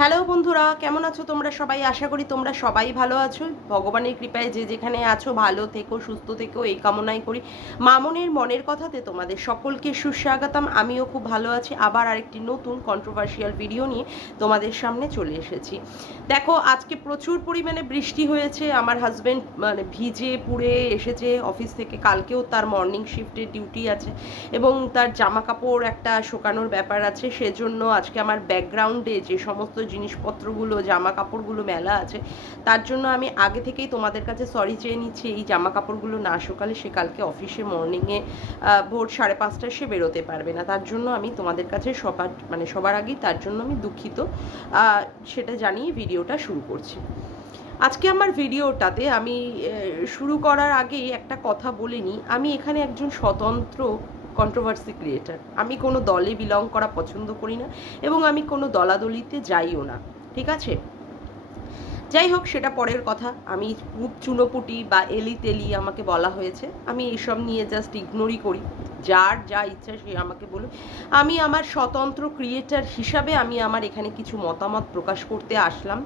Hello বন্ধুরা, কেমন আছো তোমরা সবাই? আশা করি তোমরা সবাই ভালো আছো। ভগবানের কৃপায় যে যেখানে আছো, ভালো থেকো, সুস্থ থেকো, এই কামনাই করি। মামনের মনের কথাতে তোমাদের সকলকে সুস্বাগতম। আমিও খুব ভালো আছি। আবার আরেকটি নতুন কন্ট্রোভার্সিয়াল ভিডিও নিয়ে তোমাদের সামনে চলে এসেছি। দেখো, আজকে প্রচুর পরিমাণে বৃষ্টি হয়েছে। আমার হাজব্যান্ড মানে ভিজে পুড়ে এসেছে অফিস থেকে। কালকেও তার মর্নিং শিফটের ডিউটি আছে এবং তার জামা কাপড় একটা শোকানোর ব্যাপার আছে। সেজন্য আজকে আমার ব্যাকগ্রাউন্ডে যে সমস্ত জিনিসপত্রগুলো জামা কাপড়গুলো মেলা আছে। তার জন্য আমি আগে থেকেই তোমাদের কাছে সরি চেয়ে নিচ্ছি, এই জামা কাপড়গুলো না শুকালে সে কালকে অফিসে মর্নিংয়ে ভোর সাড়ে পাঁচটায় সে বেরোতে পারবে না। তার জন্য আমি তোমাদের কাছে সবার মানে সবার আগেই তার জন্য আমি দুঃখিত। সেটা জানিয়ে ভিডিওটা শুরু করছি। আজকে আমার ভিডিওটাতে আমি শুরু করার আগে একটা কথা বলে নিই। আমি এখানে একজন স্বতন্ত্র কন্ট্রোভার্সি ক্রিয়েটার আমি কোনো দলে বিলং করা পছন্দ করি না এবং আমি কোনো দলাদলিতে যাইও না, ঠিক আছে? যাই হোক, সেটা পরের কথা। আমি চুনোপুটি বা এলি তেলি আমাকে বলা হয়েছে। আমি এইসব নিয়ে জাস্ট ইগনোরই করি। যার যা ইচ্ছা সে আমাকে বলুক। আমি আমার স্বতন্ত্র ক্রিয়েটার হিসাবে আমি আমার এখানে কিছু মতামত প্রকাশ করতে আসলাম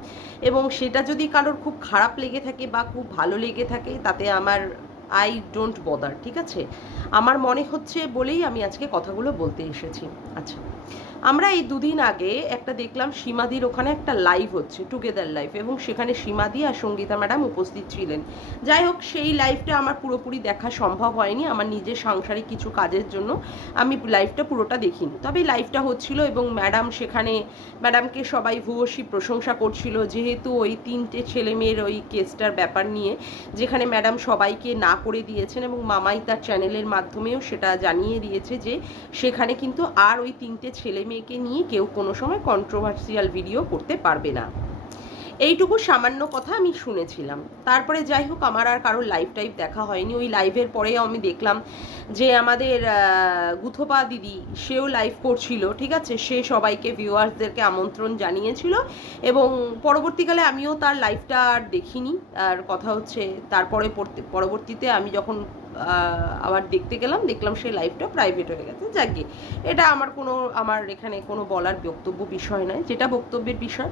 এবং সেটা যদি কারোর খুব খারাপ লেগে থাকে বা খুব ভালো লেগে থাকে, তাতে আমার আই ডোন্ট বদার, ঠিক আছে? আমার মনে হচ্ছে বলেই আমি আজকে কথাগুলো বলতে এসেছি। আচ্ছা আমরা এই দুদিন আগে একটা দেখলাম সীমাদির ওখানে একটা লাইভ হচ্ছে টুগেদার লাইভ এবং সেখানে সীমাদি আর সঙ্গীতা ম্যাডাম উপস্থিত ছিলেন। যাই হোক, সেই লাইভটা আমার পুরোপুরি দেখা সম্ভব হয়নি, আমার নিজের সাংসারিক কিছু কাজের জন্য আমি লাইভটা পুরোটা দেখিনি। তবে লাইভটা হচ্ছিল এবং ম্যাডাম সেখানে ম্যাডামকে সবাই ভূয়সী প্রশংসা করছিল, যেহেতু ওই তিনটে ছেলে মেয়ের ওই কেসটার ব্যাপার নিয়ে, যেখানে ম্যাডাম সবাইকে না করে দিয়েছেন এবং মামাই তার চ্যানেলের মাধ্যমেও সেটা জানিয়ে দিয়েছে যে সেখানে কিন্তু আর ওই তিনটে ছেলে মেয়েকে নিয়ে কেউ কোনো সময় কন্ট্রোভার্সিয়াল ভিডিও করতে পারবে না। এইটুকু সামান্য কথা আমি শুনেছিলাম। তারপরে যাই হোক, আমার আর কারোর লাইভ টাইভ দেখা হয়নি। ওই লাইভের পরেও আমি দেখলাম যে আমাদের গুথপা দিদি, সেও লাইভ করছিল, ঠিক আছে? সে সবাইকে ভিউয়ার্সদেরকে আমন্ত্রণ জানিয়েছিল এবং পরবর্তীকালে আমিও তার লাইভটা আর দেখিনি। আর কথা হচ্ছে, তারপরে পরবর্তীতে আমি যখন আবার দেখতে গেলাম, দেখলাম সেই লাইভটা প্রাইভেট হয়ে গেছে। যাকে এটা আমার কোনো, আমার এখানে কোনো বলার বক্তব্য বিষয় নয়, যেটা বক্তব্যের বিষয়।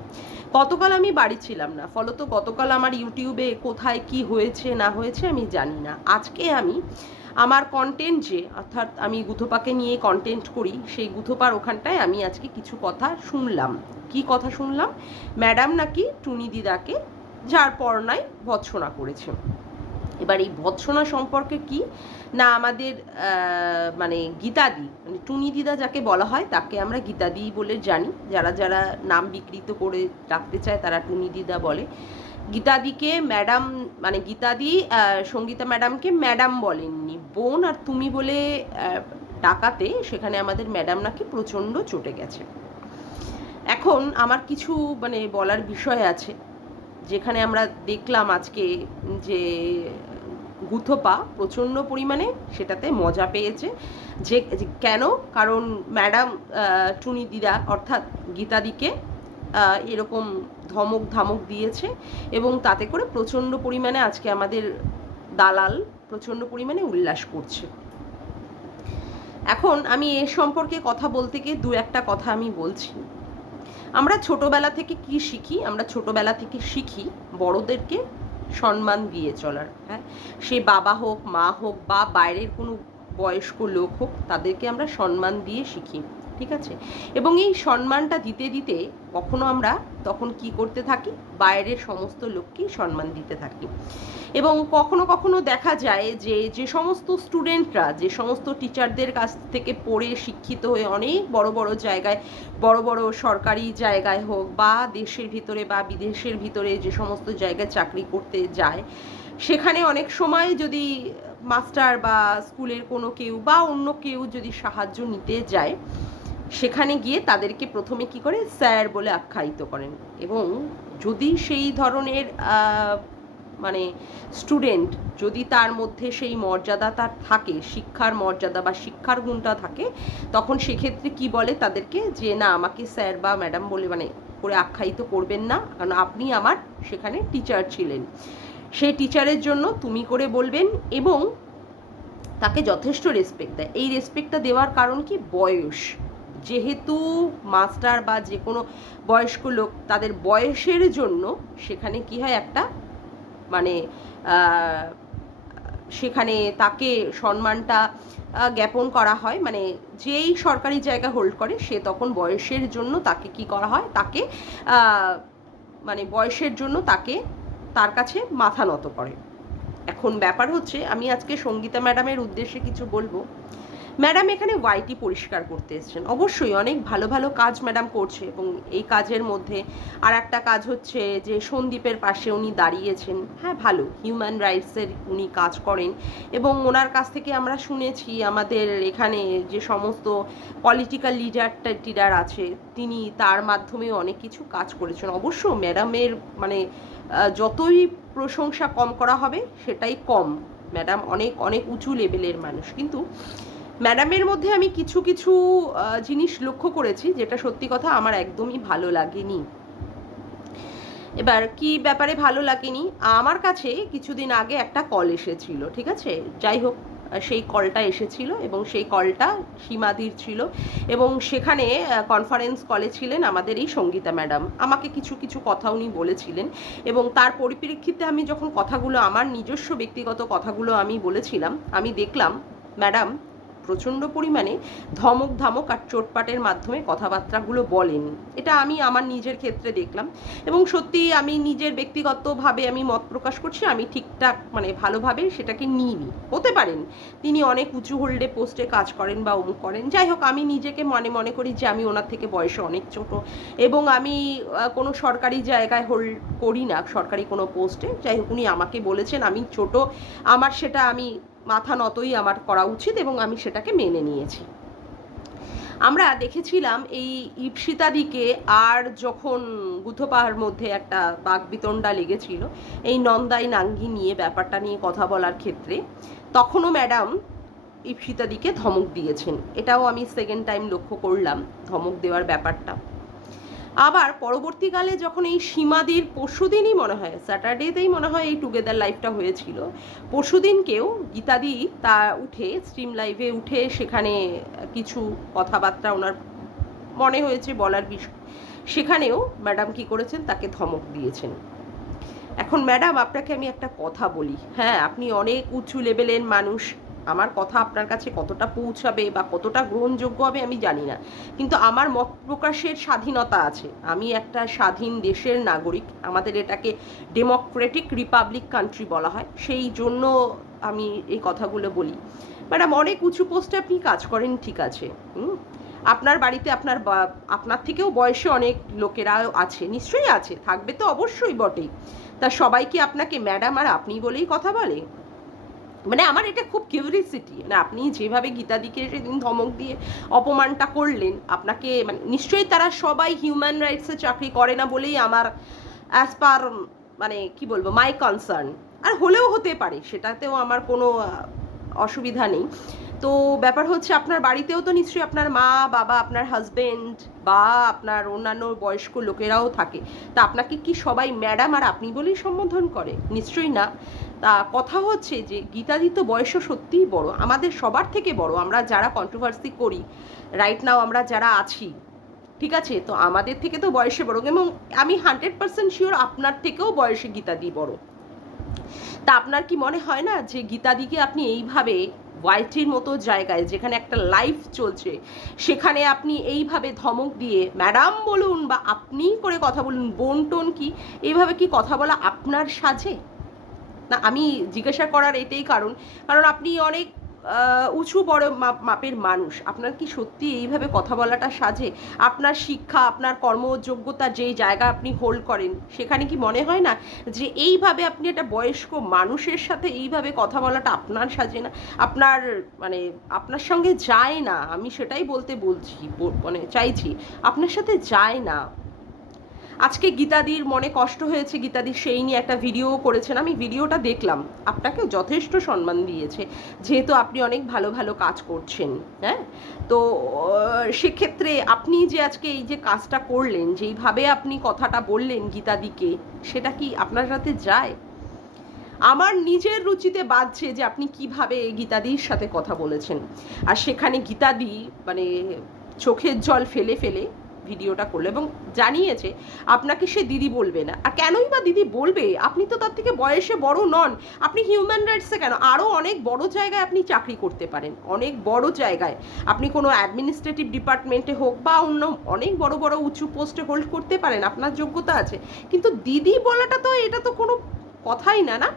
গতকাল আমি বাড়ি ছিলাম না, ফলত গতকাল আমার ইউটিউবে কোথায় কি হয়েছে, না হয়েছে আমি জানি না। আজকে আমি আমার কন্টেন্ট যে, অর্থাৎ আমি গুথোপাকে নিয়ে কন্টেন্ট করি, সেই গুথোপার ওখানটায় আমি আজকে কিছু কথা শুনলাম। কি কথা শুনলাম? ম্যাডাম নাকি টুনি দিদাকে যার পরনায় ভৎসনা করেছে। এবার এই ভৎসনা সম্পর্কে কি? না আমাদের মানে গীতাদি মানে টুনি দিদা যাকে বলা হয়, তাকে আমরা গীতাদি বলে জানি। যারা যারা নাম বিকৃত করে রাখতে চায়, তারা টুনি দিদা বলে। গীতাদিকে ম্যাডাম মানে গীতাদি সঙ্গীতা ম্যাডামকে ম্যাডাম বলেননি। বোন আর তুমি বলে ডাকাতে, সেখানে আমাদের ম্যাডাম নাকি প্রচণ্ড চটে গেছে। এখন আমার কিছু মানে বলার বিষয় আছে, যেখানে আমরা দেখলাম আজকে যে গুথপা প্রচণ্ড পরিমাণে সেটাতে মজা পেয়েছে। যে কেন? কারণ ম্যাডাম টুনি দিদা অর্থাৎ গীতাদিকে এরকম ধমক ধামক দিয়েছে এবং তাতে করে প্রচণ্ড পরিমাণে আজকে আমাদের দালাল প্রচণ্ড পরিমাণে উল্লাস করছে। এখন আমি এ সম্পর্কে কথা বলতে গিয়ে দু একটা কথা আমি বলছি। আমরা ছোটবেলা থেকে কি শিখি? আমরা ছোটবেলা থেকে শিখি বড়দেরকে সম্মান দিয়ে চলার হ্যাঁ? সে বাবা হোক, মা হোক বা বাইরের কোনো বয়স্ক লোক হোক, তাদেরকে আমরা সম্মান দিয়ে শিখি। ঠিক আছে? এবং এই সম্মানটা দিতে দিতে কখনো আমরা তখন কি করতে থাকি? বাইরের সমস্ত লোককেই সম্মান দিতে থাকি। এবং কখনো কখনো দেখা যায় যে যে সমস্ত স্টুডেন্টরা, যে সমস্ত টিচারদের কাছ থেকে পড়ে শিক্ষিত হয়ে অনেক বড় বড় জায়গায়, বড় বড় সরকারি জায়গায় হোক বা দেশের ভিতরে বা বিদেশের ভিতরে যে সমস্ত জায়গায় চাকরি করতে যায়, সেখানে অনেক সময় যদি মাস্টার বা স্কুলের কোনো কেউ বা অন্য কেউ যদি সাহায্য নিতে যায় সেখানে গিয়ে তাদেরকে প্রথমে কি করে? স্যার বলে আখ্যায়িত করেন। এবং যদি সেই ধরনের মানে স্টুডেন্ট যদি তার মধ্যে সেই মর্যাদা তার থাকে, শিক্ষার মর্যাদা বা শিক্ষার গুণটা থাকে, তখন সেক্ষেত্রে কি বলে তাদেরকে? যে না, আমাকে স্যার বা ম্যাডাম বলে মানে করে আখ্যায়িত করবেন না, কারণ আপনি আমার সেখানে টিচার ছিলেন। সেই টিচারের জন্য তুমি করে বলবেন এবং তাকে যথেষ্ট রেসপেক্ট দেয়। এই রেসপেক্টটা দেওয়ার কারণ কি? বয়স। যেহেতু মাস্টার বা যে কোনো বয়স্ক লোক তাদের বয়সের জন্য সেখানে কি হয় একটা মানে সেখানে তাকে সম্মানটা জ্ঞাপন করা হয়। মানে যেই সরকারি জায়গা হোল্ড করে সে তখন বয়সের জন্য তাকে কি করা হয়? তাকে মানে বয়সের জন্য তাকে তার কাছে মাথা নত করে। এখন ব্যাপার হচ্ছে, আমি আজকে সঙ্গীতা ম্যাডামের উদ্দেশ্যে কিছু বলব। ম্যাডাম এখানে ওয়াইটি পরিষ্কার করতে এসেছেন। অবশ্যই অনেক ভালো ভালো কাজ ম্যাডাম করছে এবং এই কাজের মধ্যে আর একটা কাজ হচ্ছে যে সন্দীপের পাশে উনি দাঁড়িয়েছেন। হ্যাঁ ভালো। হিউম্যান রাইটসের উনি কাজ করেন এবং ওনার কাছ থেকে আমরা শুনেছি আমাদের এখানে যে সমস্ত পলিটিক্যাল লিডার টিডার আছে, তিনি তার মাধ্যমে অনেক কিছু কাজ করেছেন। অবশ্য ম্যাডামের মানে যতই প্রশংসা কম করা হবে, সেটাই কম। ম্যাডাম অনেক অনেক উঁচু লেভেলের মানুষ। কিন্তু ম্যাডামের মধ্যে আমি কিছু কিছু জিনিস লক্ষ্য করেছি যেটা সত্যি কথা আমার একদমই ভালো লাগেনি। এবার কি ব্যাপারে ভালো লাগেনি? আমার কাছে কিছুদিন আগে একটা কল এসেছিল, ঠিক আছে? যাই হোক, সেই কলটা এসেছিল এবং সেই কলটা সীমাদির ছিল এবং সেখানে কনফারেন্স কলে ছিলেন আমাদের এই সঙ্গীতা ম্যাডাম। আমাকে কিছু কিছু কথা উনি বলেছিলেন এবং তার পরিপ্রেক্ষিতে আমি যখন কথাগুলো, আমার নিজস্ব ব্যক্তিগত কথাগুলো আমি বলেছিলাম, আমি দেখলাম, ম্যাডাম প্রচণ্ড পরিমাণে ধমক ধামক আর চোটপাটের মাধ্যমে কথাবার্তাগুলো বলেন। এটা আমি আমার নিজের ক্ষেত্রে দেখলাম এবং সত্যি আমি নিজের ব্যক্তিগতভাবে আমি মত প্রকাশ করছি, আমি ঠিকঠাক মানে ভালোভাবে সেটাকে নিইনি। হতে পারেন, তিনি অনেক উঁচু হোল্ডে পোস্টে কাজ করেন বা অমুক করেন। যাই হোক, আমি নিজেকে মনে মনে করি যে আমি ওনার থেকে বয়সে অনেক ছোট এবং আমি কোনো সরকারি জায়গায় হোল্ড করি না, সরকারি কোনো পোস্টে যাই হোক, উনি আমাকে বলেছেন, আমি ছোট, আমার সেটা আমি মাথা নতই আমার করা উচিত এবং আমি সেটাকে মেনে নিয়েছি। আমরা দেখেছিলাম এই ইপসিতাদিকে আর যখন গুথপাহাড় মধ্যে একটা বাগবিতণ্ডা লেগেছিল, এই নন্দাই নাঙ্গি নিয়ে ব্যাপারটা নিয়ে কথা বলার ক্ষেত্রে, তখনও ম্যাডাম ইপসিতাদিকে ধমক দিয়েছেন। এটাও আমি সেকেন্ড টাইম লক্ষ্য করলাম ধমক দেওয়ার ব্যাপারটা। আবার পরবর্তীকালে যখন এই সীমাদির পরশুদিনই মনে হয়, স্যাটারডেতেই মনে হয় এই টুগেদার লাইফটা হয়েছিল, পরশুদিনকেও গীতাদি তা উঠে, স্ট্রিম লাইভে উঠে সেখানে কিছু কথাবার্তা ওনার মনে হয়েছে বলার বিষয় সেখানেও ম্যাডাম কি করেছেন, তাকে ধমক দিয়েছেন। এখন ম্যাডাম, আপনাকে আমি একটা কথা বলি। হ্যাঁ আপনি অনেক উঁচু লেভেলের মানুষ। আমার কথা আপনার কাছে কতটা পৌঁছাবে বা কতটা গ্রহণযোগ্য হবে আমি জানি না। কিন্তু আমার মত প্রকাশের স্বাধীনতা আছে। আমি একটা স্বাধীন দেশের নাগরিক। আমাদের এটাকে ডেমোক্রেটিক রিপাবলিক কান্ট্রি বলা হয়। সেই জন্য আমি এই কথাগুলো বলি। ম্যাডাম অনেক উঁচু পোস্টে আপনি কাজ করেন, ঠিক আছে। হুম? আপনার বাড়িতে আপনার আপনার থেকেও বয়সে অনেক লোকেরা আছে। নিশ্চয়ই আছে। থাকবে তো অবশ্যই বটেই। তা সবাই কি আপনাকে ম্যাডাম আর আপনি বলেই কথা বলে? মানে আমার এটা খুব কিউরিয়াসিটি মানে আপনি যেভাবে গীতাদিকে সেদিন ধমক দিয়ে অপমানটা করলেন, আপনাকে মানে নিশ্চয়ই তারা সবাই হিউম্যান রাইটসে চাকরি করে না বলেই আমার অ্যাজ পার মানে কি বলব মাই কনসার্ন আর হলেও হতে পারে, সেটাতেও আমার কোনো অসুবিধা নেই। তো ব্যাপার হচ্ছে আপনার বাড়িতেও তো নিশ্চয়ই আপনার মা, বাবা, আপনার হাজবেন্ড বা আপনার অন্যান্য বয়স্ক লোকেরাও থাকে। তা আপনাকে কি সবাই ম্যাডাম আর আপনি বলেই সম্বোধন করে? নিশ্চয়ই না। তা কথা হচ্ছে যে গীতাদি তো বয়সও সত্যিই বড়, আমাদের সবার থেকে বড়, আমরা যারা কন্ট্রোভার্সি করি রাইট নাও আমরা যারা আছি, ঠিক আছে? তো আমাদের থেকে তো বয়সে বড় এবং আমি হান্ড্রেড পার্সেন্ট শিওর আপনার থেকেও বয়সে গীতাদি বড়। তা আপনার কি মনে হয় না যে গীতাদিকে আপনি এইভাবে ওয়াইটির মতো জায়গায়, যেখানে একটা লাইফ চলছে, সেখানে আপনি এইভাবে ধমক দিয়ে ম্যাডাম বলুন, বা আপনি করে কথা বলুন বোন টোন কি, এইভাবে কি কথা বলা আপনার সাজে? না, আমি জিজ্ঞাসা করার এটাই কারণ। কারণ আপনি অনেক উঁচু বড় মাপ- মাপের মানুষ। আপনার কি সত্যি এইভাবে কথা বলাটা সাজে? আপনার শিক্ষা, আপনার কর্মযোগ্যতা যেই জায়গা আপনি হোল্ড করেন, সেখানে কি মনে হয় না যে এইভাবে আপনি একটা বয়স্ক মানুষের সাথে এইভাবে কথা বলাটা আপনার সাজে না? আপনার মানে আপনার সঙ্গে যায় না। আমি সেটাই বলতে বলছি মানে চাইছি। আপনার সাথে যায় না। আজকে গীতাদির মনে কষ্ট হয়েছে, গীতাদি সেই নিয়ে একটা ভিডিও করেছেন। আমি ভিডিওটা দেখলাম। আপনাকেও যথেষ্ট সম্মান দিয়েছে। যেহেতু আপনি অনেক ভালো ভালো কাজ করছেন হ্যাঁ? তো সেক্ষেত্রে আপনি যে আজকে এই যে কাজটা করলেন, যেইভাবে আপনি কথাটা বললেন গীতাদিকে, সেটা কি আপনার সাথে যায়? আমার নিজের রুচিতে বাজছে যে আপনি কীভাবে গীতাদির সাথে কথা বলেছেন। আর সেখানে গীতাদি মানে চোখের জল ফেলে ফেলে ভিডিওটা করল এবং জানিয়েছে, আপনাকে সে দিদি বলবে না। আর কেনই বা দিদি বলবে? আপনি তো তার থেকে বয়সে বড় নন। আপনি হিউম্যান রাইটসে কেন? আরও অনেক বড় জায়গায় আপনি চাকরি করতে পারেন। অনেক বড় জায়গায়। আপনি কোনো অ্যাডমিনিস্ট্রেটিভ ডিপার্টমেন্টে হোক বা অন্য অনেক বড় বড় উঁচু পোস্টে হোল্ড করতে পারেন, আপনার যোগ্যতা আছে। কিন্তু দিদি বলাটা তো, এটা তো কোনো কথাই না না?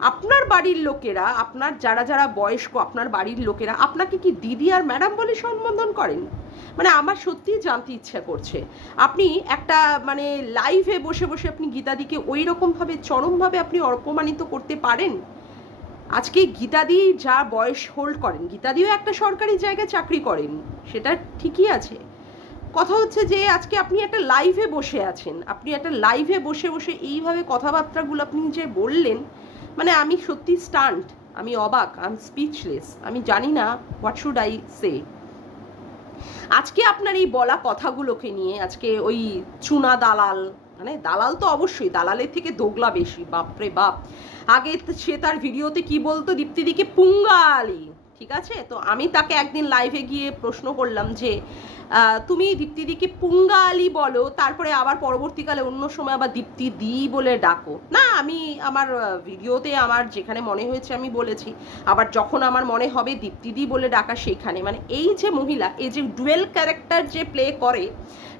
আপনার বাড়ির লোকেরা, আপনার যারা যারা বয়স্ক, আপনার বাড়ির লোকেরা, আপনাকে কি দিদি আর ম্যাডাম বলে সম্বোধন করেন? মানে আমার সত্যিই জানতে ইচ্ছা করছে। আপনি একটা মানে লাইভে বসে বসে আপনি গীতাদিকে ওই রকমভাবে চরমভাবে আপনি অপমানিত করতে পারেন? আজকে গীতাদি যা বয়স হোল্ড করেন, গীতাদিও একটা সরকারি জায়গায় চাকরি করেন, সেটা ঠিকই আছে। কথা হচ্ছে যে, আজকে আপনি একটা লাইভে বসে আছেন, আপনি একটা লাইভে বসে বসে এইভাবে কথাবার্তাগুলো আপনি যে বললেন মানে আমি সত্যি স্টান্ট আমি অবাক আই এম স্পিচলেস আমি জানি না হোয়াট শুড আই সে আজকে আপনার এই বলা কথাগুলোকে নিয়ে, আজকে ওই চুনা দালাল মানে দালাল তো অবশ্যই, দালালের থেকে দোগলা বেশি, বাপরে বাপ। আগে সে তার ভিডিওতে কি বলতো, দীপ্তিদিকে পুঙ্গালি ঠিক আছে? তো আমি তাকে একদিন লাইভে গিয়ে প্রশ্ন করলাম যে তুমি দীপ্তিদিকে পুঙ্গা আলী বলো, তারপরে আবার পরবর্তীকালে অন্য সময় আবার দীপ্তি দি বলে ডাকো। না, আমি আমার ভিডিওতে আমার যেখানে মনে হয়েছে আমি বলেছি, আবার যখন আমার মনে হবে দীপ্তিদি বলে ডাকা সেইখানে। মানে এই যে মহিলা, এই যে ডুয়েল ক্যারেক্টার যে প্লে করে,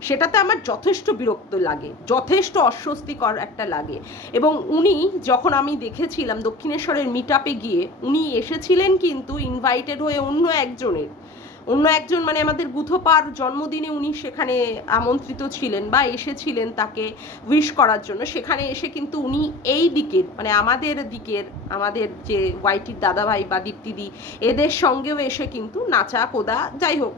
সেটাতে আমার যথেষ্ট বিরক্ত লাগে, যথেষ্ট অস্বস্তিকর একটা লাগে। এবং উনি যখন আমি দেখেছিলাম দক্ষিণেশ্বরের মিট গিয়ে, উনি এসেছিলেন কিন্তু ইনভাইটেড হয়ে অন্য একজনের। অন্য একজন মানে আমাদের গুথপার জন্মদিনে উনি সেখানে আমন্ত্রিত ছিলেন বা এসেছিলেন তাকে উইশ করার জন্য। সেখানে এসে কিন্তু উনি এই দিকের মানে আমাদের দিকের, আমাদের যে ওয়াইটির দাদাভাই বা দীপ্তিদি, এদের সঙ্গেও এসে কিন্তু নাচা কোদা, যাই হোক,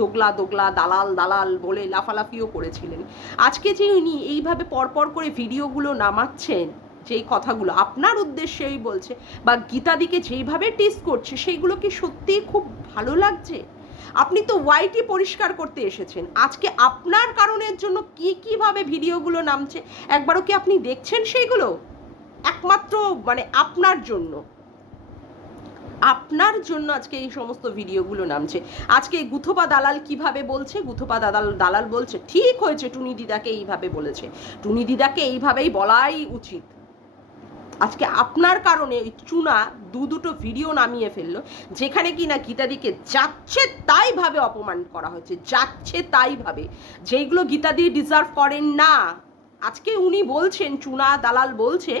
দোগলা দোগলা, দালাল দালাল বলে লাফালাফিও করেছিলেন। আজকে যে উনি এইভাবে পরপর করে ভিডিওগুলো নামাচ্ছেন, যেই কথাগুলো আপনার উদ্দেশ্যেই বলছে, বা গীতাদিকে যেইভাবে টিস করছে, সেইগুলো কি সত্যিই খুব ভালো লাগছে? আপনি তো ওয়াইটি পরিষ্কার করতে এসেছেন। আজকে আপনার কারণের জন্য কি, কীভাবে ভিডিওগুলো নামছে, একবারও কি আপনি দেখছেন সেইগুলো? একমাত্র মানে আপনার জন্য। আপনার জন্য আজকে এই সমস্ত ভিডিওগুলো নামছে। আজকে গুথোপা দালাল কীভাবে বলছে, গুথোপা দালাল দালাল বলছে, ঠিক হয়েছে, টুনি দিদাকে এইভাবে বলেছে। টুনি দিদাকে এইভাবেই বলাই উচিত। আজকে আপনার কারণে ওই চুনা দু দুটো ভিডিও নামিয়ে ফেলল, যেখানে কি না গীতাদিকে যাচ্ছে তাইভাবে অপমান করা হয়েছে, যাচ্ছে তাইভাবে। যেইগুলো গীতাদি ডিজার্ভ করেন না। আজকে উনি বলছেন, চুনা দালাল বলছে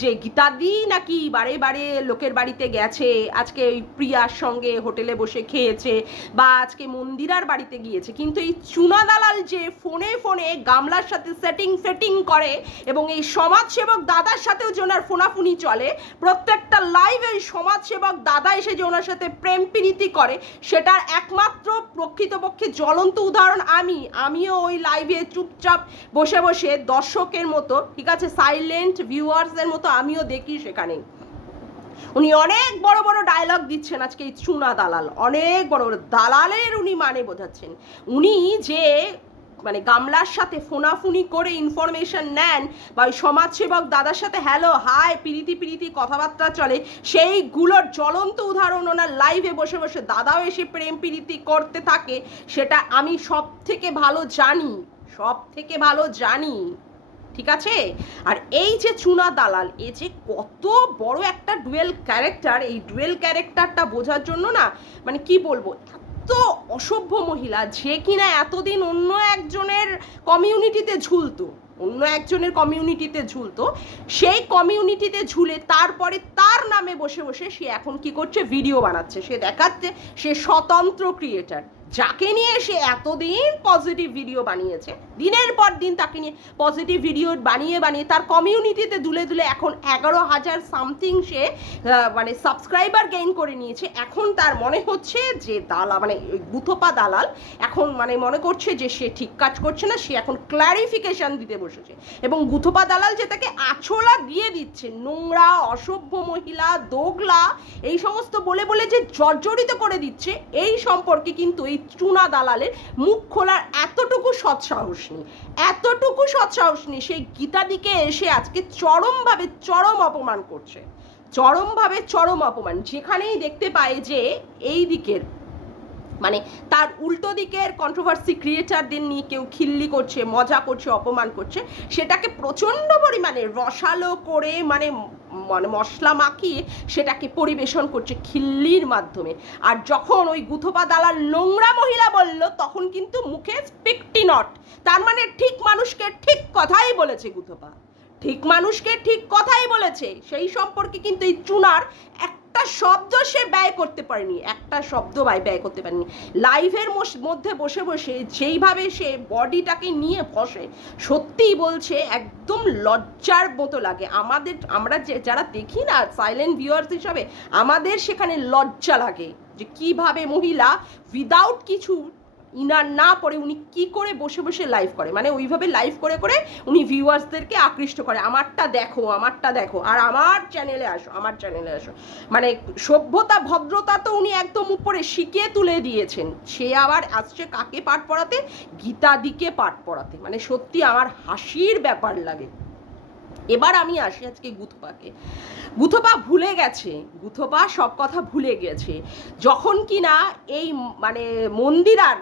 যে গীতাদি নাকি বারে বারে লোকের বাড়িতে গেছে, আজকে ওই প্রিয়ার সঙ্গে হোটেলে বসে খেয়েছে বা আজকে মন্দিরার বাড়িতে গিয়েছে। কিন্তু এই চুনা দালাল যে ফোনে ফোনে গামলার সাথে সেটিং ফেটিং করে এবং এই সমাজসেবক দাদার সাথেও যে ওনার ফোনাফুনি চলে, প্রত্যেকটা লাইভে এই সমাজসেবক দাদা এসে যে ওনার সাথে প্রেম প্রীতি করে, সেটার একমাত্র প্রকৃতপক্ষে জ্বলন্ত উদাহরণ আমি। আমিও ওই লাইভে চুপচাপ বসে বসে দশ দর্শকের মতো, ঠিক আছে সাইলেন্ট ভিউয়ার্সের মতো আমিও দেখি সেখানে। উনি অনেক বড় বড় ডায়লগ দিচ্ছেন আজকে এই চুনা দালাল। অনেক বড় বড় দালালের উনি মানে বোঝাচ্ছেন। উনি যে মানে গামলার সাথে ফোনাফুনি করে ইনফরমেশন নেন, বা ওই সমাজসেবক দাদার সাথে হ্যালো হাই পিরিতি পিরিতি, কথাবার্তা চলে। সেইগুলোর জ্বলন্ত উদাহরণ ওনার লাইভে বসে বসে দাদাও এসে প্রেম, পিরিতি করতে থাকে। সেটা আমি সব থেকে ভালো জানি সব থেকে ভালো জানি। ঠিক আছে? আর এই যে চুনা দালাল, এ যে কত বড় একটা ডুয়েল ক্যারেক্টার, এই ডুয়েল ক্যারেক্টারটা বোঝার জন্য না মানে কি বলব, এত অসভ্য মহিলা, যে কিনা এতদিন অন্য একজনের কমিউনিটিতে ঝুলতো, অন্য একজনের কমিউনিটিতে ঝুলতো, সেই কমিউনিটিতে ঝুলে তারপরে তার নামে বসে বসে সে এখন কি করছে, ভিডিও বানাচ্ছে। সে দেখাচ্ছে, সে স্বতন্ত্র ক্রিয়েটার, যাকে নিয়ে সে এতদিন পজিটিভ ভিডিও বানিয়েছে দিনের পর দিন তাকে নিয়ে পজিটিভ ভিডিও বানিয়ে বানিয়ে তার কমিউনিটিতে দুলে দুলে এখন এগারো হাজার সামথিং সে মানে সাবস্ক্রাইবার গেইন করে নিয়েছে। এখন তার মনে হচ্ছে যে দালাল মানে গুথপা দালাল এখন মানে মনে করছে যে সে ঠিক কাজ করছে না, সে এখন ক্ল্যারিফিকেশন দিতে বসেছে। এবং গুথপা দালাল যে তাকে আছলা দিয়ে দিচ্ছে, নোংরা, অসভ্য মহিলা, দোগলা, এই সমস্ত বলে বলে যে জর্জরিত করে দিচ্ছে, এই সম্পর্কে কিন্তু এই চুনা দালালের মুখ খোলার এতটুকু সৎসাহস। নেই এতটুকু সৎসাহস নেই সেই গীতাদিকে এসে আজকে চরমভাবে চরম অপমান করছে। চরমভাবে চরম অপমান। যেখানেই দেখতে পায় যে, এই দিকের মানে তার উল্টো দিকের কন্ট্রোভার্সি ক্রিয়েটারদের নিয়ে কেউ খিল্লি করছে, মজা করছে, অপমান করছে, সেটাকে প্রচণ্ড পরিমাণে রসালো করে মানে মানে মশলা মাখিয়ে সেটাকে পরিবেশন করছে খিল্লির মাধ্যমে। আর যখন ওই গুথপা দালাল নোংরা মহিলা বলল, তখন কিন্তু মুখে স্পিকটি নট। তার মানে ঠিক মানুষকে ঠিক কথাই বলেছে গুথপা। ঠিক মানুষকে ঠিক কথাই বলেছে। সেই সম্পর্কে কিন্তু এই চুনার একটা শব্দ সে ব্যয় করতে পারেনি, একটা শব্দ ব্যয় ব্যয় করতে পারেনি। লাইভের মধ্যে বসে বসে যেইভাবে সে বডিটাকে নিয়ে বসে, সত্যিই বলছে, একদম লজ্জার মতো লাগে। আমাদের, আমরা যে, যারা দেখি না সাইলেন্ট ভিউয়ার্স হিসাবে, আমাদের সেখানে লজ্জা লাগে যে কীভাবে মহিলা উইদাউট কিছু ইনার না পড়ে উনি কি করে বসে বসে লাইভ করে? মানে ওইভাবে লাইভ করে করে উনি ভিউয়ার্সদেরকে আকৃষ্ট করে, আমারটা দেখো আমারটা দেখো, আর আমার চ্যানেলে আসো, আমার চ্যানেলে আসো। মানে সভ্যতা, ভদ্রতা তো উনি একদম উপরে শিখিয়ে তুলে দিয়েছেন। সে আবার আসছে কাকে পাঠ পড়াতে? গীতাদিকে পাঠ পড়াতে। মানে সত্যি আমার হাসির ব্যাপার লাগে। এবার আমি আসি আজকে গুথপাকে। গুথপা ভুলে গেছে। গুথপা সব কথা ভুলে গেছে। যখন কিনা এই মানে মন্দিরার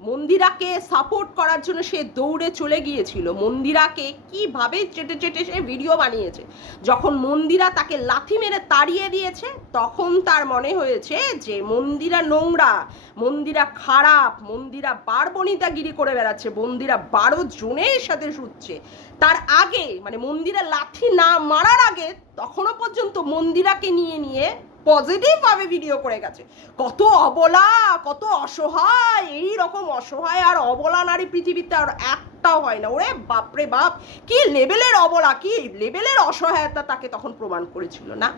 মন্দিরাকে সাপোর্ট করার জন্য সে দৌড়ে চলে গিয়েছিল। মন্দিরাকে কীভাবে চেটে চেটে সে ভিডিও বানিয়েছে? যখন মন্দিরা তাকে লাথি মেরে তাড়িয়ে দিয়েছে, তখন তার মনে হয়েছে যে মন্দিরা নোংরা, মন্দিরা খারাপ, মন্দিরা বারবনিতাগিরি করে বেড়াচ্ছে, মন্দিরা বারো জনের সাথে শুচ্ছে। তার আগে মানে মন্দিরা লাথি না মারার আগে, তখনও পর্যন্ত মন্দিরাকে নিয়ে নিয়ে পজিটিভভাবে ভিডিও করে গেছে। কত অবলা, কত অসহায়, এই রকম অসহায় আর অবলা নারী পৃথিবীতে আর একটাও হয় না। ওরে বাপরে বাপ, কি লেভেলের অবলা, কি লেভেলের অসহায়তা তাকে তখন প্রমাণ করেছিল না?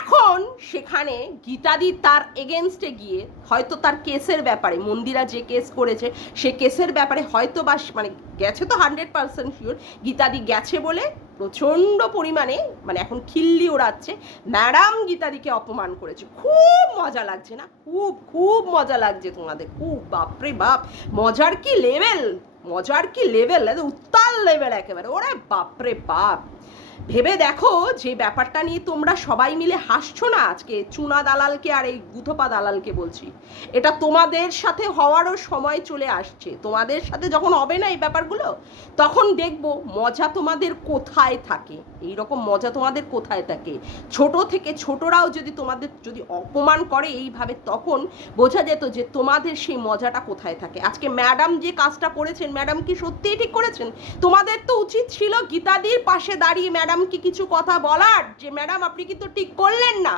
এখন সেখানে গীতাদি তার এগেনস্টে গিয়ে হয়তো তার কেসের ব্যাপারে, মন্দিরা যে কেস করেছে, সে কেসের ব্যাপারে হয়তো বা মানে গেছে তো হান্ড্রেড পার্সেন্ট শিওর গীতাদি গেছে বলে প্রচণ্ড পরিমাণে মানে এখন খিল্লি ওড়াচ্ছে। ম্যাডাম গীতাদিকে অপমান করেছে। খুব মজা লাগছে না? খুব খুব মজা লাগছে তোমাদের। খুব, বাপরে বাপ। মজার কি লেভেল মজার কি লেভেল উত্তাল লেভেল একেবারে। ওরে বাপরে বাপ। ভেবে দেখো যে ব্যাপারটা নিয়ে তোমরা সবাই মিলে হাসছো না আজকে চুনা দালালকে আর এই গুথপা দালালকে বলছি। এটা তোমাদের সাথে হওয়ারও সময় চলে আসছে। তোমাদের সাথে যখন হবে না এই ব্যাপারগুলো, তখন দেখব মজা তোমাদের কোথায় থাকে। এই রকম মজা তোমাদের কোথায় থাকে? ছোট থেকে ছোটরাও যদি তোমাদের, যদি অপমান করে এইভাবে, তখন বোঝা যেত যে তোমাদের সেই মজাটা কোথায় থাকে। আজকে ম্যাডাম যে কাজটা করেছেন, ম্যাডাম কি সত্যিই ঠিক করেছেন? তোমাদের তো উচিত ছিল গীতাদির পাশে দাঁড়িয়ে ম্যাডাম ম্যাডামকে কিছু কথা বলার? যে ম্যাডাম, আপনি কিন্তু ঠিক করলেন না।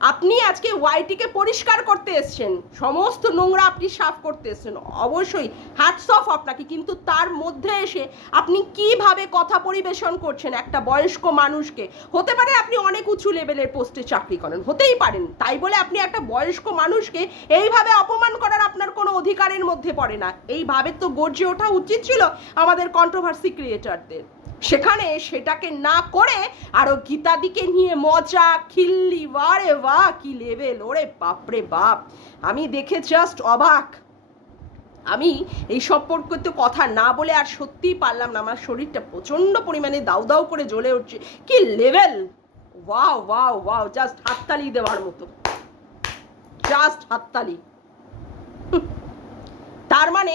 আপনি আজকে ওয়াইটিকে পরিষ্কার করতে এসছেন। সমস্ত নোংরা আপনি সাফ করতে এসছেন। অবশ্যই হ্যাটস অফ আপনাকে। কিন্তু তার মধ্যে এসে আপনি কীভাবে কথা পরিবেশন করছেন একটা বয়স্ক মানুষকে? হতে পারে আপনি অনেক উঁচু লেভেলের পোস্টে চাকরি করেন। হতেই পারেন। তাই বলে আপনি একটা বয়স্ক মানুষকে এইভাবে অপমান করার আপনার কোনো অধিকারের মধ্যে পড়ে না। এইভাবে তো গর্জে ওঠা উচিত ছিল আমাদের কন্ট্রোভার্সি ক্রিয়েটারদের সেখানে সেটাকে না করে আরও গীতাদিকে নিয়ে মজা, খিল্লি বারে বা কি লেভেল ওরে বাপরে বাপ। আমি দেখে জাস্ট অবাক। আমি এই সম্পর্কে তো কথা না বলে আর সত্যিই পারলাম না। আমার শরীরটা প্রচণ্ড পরিমাণে দাউ দাউ করে জ্বলে উঠছে। কি level wow wow wow just হাততালি দেওয়ার মতো। জাস্ট হাততালি। তার মানে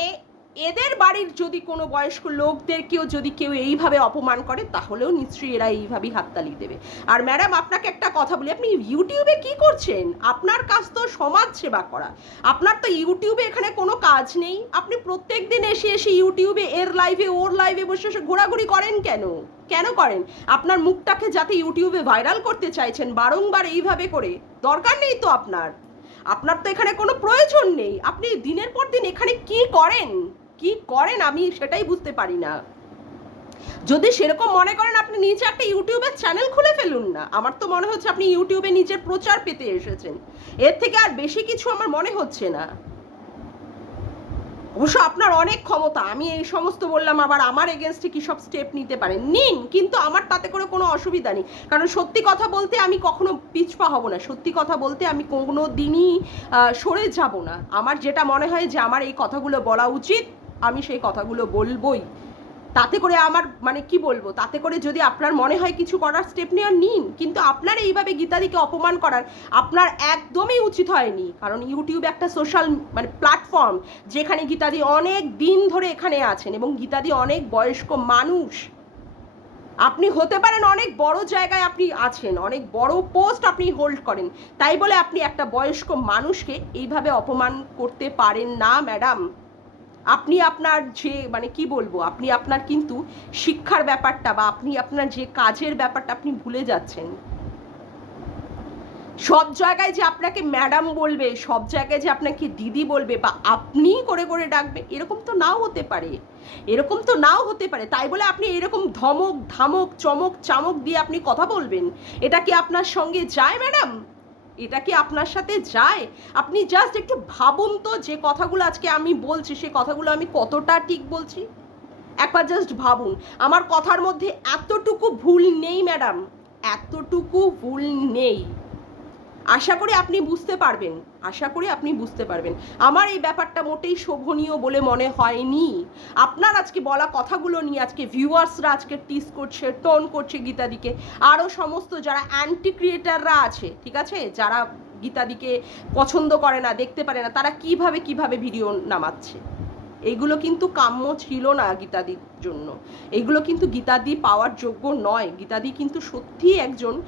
এদের বাড়ির যদি কোনো বয়স্ক লোকদেরকেও যদি কেউ এইভাবে অপমান করে, তাহলেও নিশ্চয়ই এরা এইভাবেই হাততালি দেবে। আর ম্যাডাম, আপনাকে একটা কথা বলি, আপনি ইউটিউবে কি করছেন? আপনার কাজ তো সমাজ সেবা করা। আপনার তো ইউটিউবে এখানে কোনো কাজ নেই। আপনি প্রত্যেক দিন এসে এসে ইউটিউবে, এর লাইভে, ওর লাইভে বসে বসে ঘোরাঘুরি করেন কেন? কেন করেন? আপনার মুখটাকে যাতে ইউটিউবে ভাইরাল করতে চাইছেন বারংবার এইভাবে করে, দরকার নেই তো আপনার। আপনার তো এখানে কোনো প্রয়োজন নেই। আপনি দিনের পর দিন এখানে কি করেন? কি করেন আমি সেটাই বুঝতে পারি না। যদি সেরকম মনে করেন আপনি নিচে একটা ইউটিউবের চ্যানেল খুলে ফেলুন না। আমার তো মনে হচ্ছে আপনি ইউটিউবে নিজের প্রচার পেতে এসেছেন। এর থেকে আর বেশি কিছু আমার মনে হচ্ছে না। অবশ্য আপনার অনেক ক্ষমতা, আমি এই সমস্ত বললাম, আবার আমার এগেনস্টে কী সব স্টেপ নিতে পারেন? নিন, কিন্তু আমার তাতে করে কোনো অসুবিধা নেই। কারণ সত্যি কথা বলতে আমি কখনো পিছপা হব না। সত্যি কথা বলতে আমি কোনো দিনই সরে যাব না। আমার যেটা মনে হয় যে আমার এই কথাগুলো বলা উচিত। আমি সেই কথাগুলো বলবই। তাতে করে আমার মানে কি বলব, তাতে করে যদি আপনার মনে হয় কিছু করার স্টেপ নেওয়া নিন, কিন্তু আপনার এইভাবে গীতাদিকে অপমান করার আপনার একদমই উচিত হয়নি। কারণ ইউটিউব একটা সোশ্যাল মানে প্ল্যাটফর্ম যেখানে গীতাদি অনেক দিন ধরে এখানে আছেন এবং গীতাদি অনেক বয়স্ক মানুষ। আপনি হতে পারেন অনেক বড় জায়গায় আপনি আছেন, অনেক বড় পোস্ট আপনি হোল্ড করেন। তাই বলে আপনি একটা বয়স্ক মানুষকে এইভাবে অপমান করতে পারেন না ম্যাডাম আপনি আপনার যে মানে কি বলব, আপনি আপনার কিন্তু শিক্ষার ব্যাপারটা বা আপনি আপনার যে কাজের ব্যাপারটা আপনি ভুলে যাচ্ছেন। সব জায়গায় যে আপনাকে ম্যাডাম বলবে, সব জায়গায় যে আপনাকে দিদি বলবে বা আপনি করে করে ডাকবে, এরকম তো নাও হতে পারে। এরকম তো নাও হতে পারে। তাই বলে আপনি এরকম ধমক, ধামক, চমক, চামক দিয়ে আপনি কথা বলবেন? এটা কি আপনার সঙ্গে যায়, ম্যাডাম? এটা কি আপনার সাথে যায়? আপনি জাস্ট একটু ভাবুন তো যে কথাগুলো আজকে আমি বলছি, সে কথাগুলো আমি কতটা ঠিক বলছি? একবার জাস্ট ভাবুন। আমার কথার মধ্যে এতটুকু ভুল নেই ম্যাডাম এতটুকু ভুল নেই। আশা করি আপনি বুঝতে পারবেন, আশা করি আপনি বুঝতে পারবেন। আমার এই ব্যাপারটা মোটেই শোভনীয় বলে মনে হয়নি। আপনার আজকে বলা কথাগুলো নিয়ে আজকে ভিউয়ার্সরা আজকে টিস করছে টোন করছে গীতাদিকে। আরও সমস্ত যারা অ্যান্টি ক্রিয়েটাররা আছে, ঠিক আছে? যারা গীতাদিকে পছন্দ করে না, দেখতে পারে না, তারা কীভাবে কীভাবে ভিডিও নামাচ্ছে? এইগুলো কিন্তু কাম্য ছিল না গীতাদির জন্য। এগুলো কিন্তু গীতাদি পাওয়ার যোগ্য নয়। গীতাদি কিন্তু সত্যিই একজন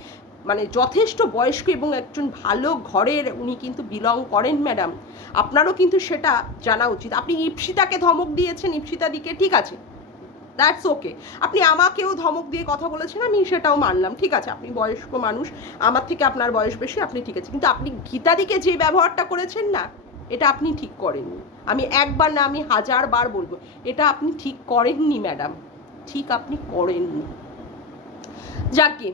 মানে যথেষ্ট বয়স্ক এবং একজন ভালো ঘরের উনি কিন্তু বিলং করেন ম্যাডাম আপনারও কিন্তু সেটা জানা উচিত। আপনি ইপসিতাকে ধমক দিয়েছেন, ইপসিতা দিকে ঠিক আছে। দ্যাটস ওকে আপনি আমাকেও ধমক দিয়ে কথা বলেছেন, আমি সেটাও মানলাম। ঠিক আছে, আপনি বয়স্ক মানুষ, আমার থেকে আপনার বয়স বেশি, আপনি ঠিক আছে। কিন্তু আপনি গীতাদিকে যে ব্যবহারটা করেছেন না, এটা আপনি ঠিক করেননি। আমি একবার না, আমি হাজার বার বলব, এটা আপনি ঠিক করেননি ম্যাডাম ঠিক আপনি করেননি। যাকে